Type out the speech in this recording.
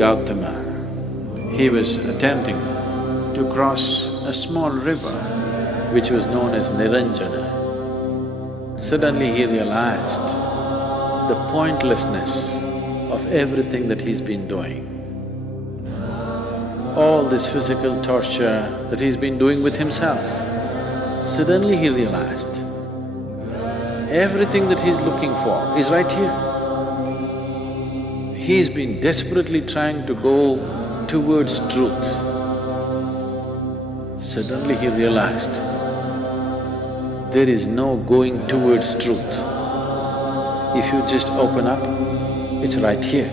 Gautama, he was attempting to cross a small river which was known as Niranjana. Suddenly he realized the pointlessness of everything that he's been doing. All this physical torture that he's been doing with himself, suddenly he realized everything that he's looking for is right here. He's been desperately trying to go towards truth. Suddenly he realized there is no going towards truth. If you just open up, it's right here.